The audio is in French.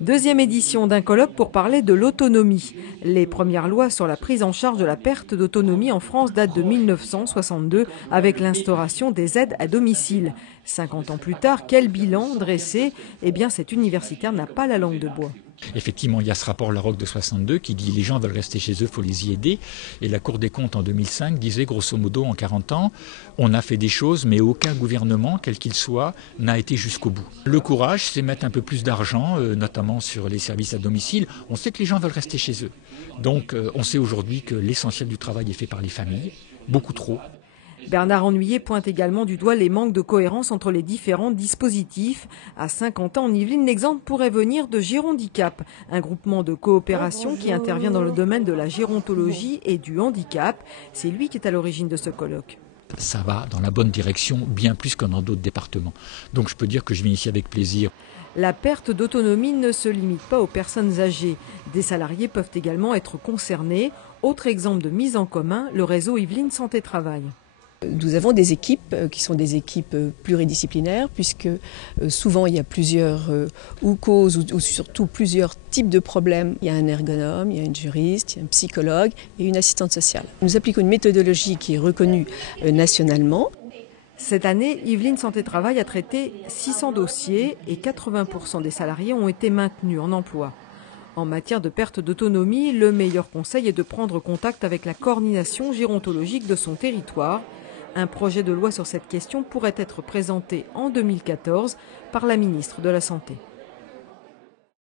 Deuxième édition d'un colloque pour parler de l'autonomie. Les premières lois sur la prise en charge de la perte d'autonomie en France datent de 1962 avec l'instauration des aides à domicile. 50 ans plus tard, quel bilan dressé? Eh bien, cet universitaire n'a pas la langue de bois. Effectivement, il y a ce rapport Larocque de 62 qui dit les gens veulent rester chez eux, il faut les y aider. Et la Cour des comptes en 2005 disait grosso modo en 40 ans, on a fait des choses mais aucun gouvernement, quel qu'il soit, n'a été jusqu'au bout. Le courage, c'est mettre un peu plus d'argent, notamment sur les services à domicile. On sait que les gens veulent rester chez eux. Donc on sait aujourd'hui que l'essentiel du travail est fait par les familles, beaucoup trop. Bernard Ennuyé pointe également du doigt les manques de cohérence entre les différents dispositifs. À 50 ans en Yvelines, l'exemple pourrait venir de Girondicap, un groupement de coopération qui intervient dans le domaine de la gérontologie et du handicap. C'est lui qui est à l'origine de ce colloque. Ça va dans la bonne direction, bien plus que dans d'autres départements. Donc je peux dire que je viens ici avec plaisir. La perte d'autonomie ne se limite pas aux personnes âgées. Des salariés peuvent également être concernés. Autre exemple de mise en commun, le réseau Yvelines Santé Travail. Nous avons des équipes qui sont des équipes pluridisciplinaires puisque souvent il y a plusieurs causes ou surtout plusieurs types de problèmes. Il y a un ergonome, il y a une juriste, il y a un psychologue et une assistante sociale. Nous appliquons une méthodologie qui est reconnue nationalement. Cette année, Yvelines Santé Travail a traité 600 dossiers et 80% des salariés ont été maintenus en emploi. En matière de perte d'autonomie, le meilleur conseil est de prendre contact avec la coordination gérontologique de son territoire. Un projet de loi sur cette question pourrait être présenté en 2014 par la ministre de la Santé.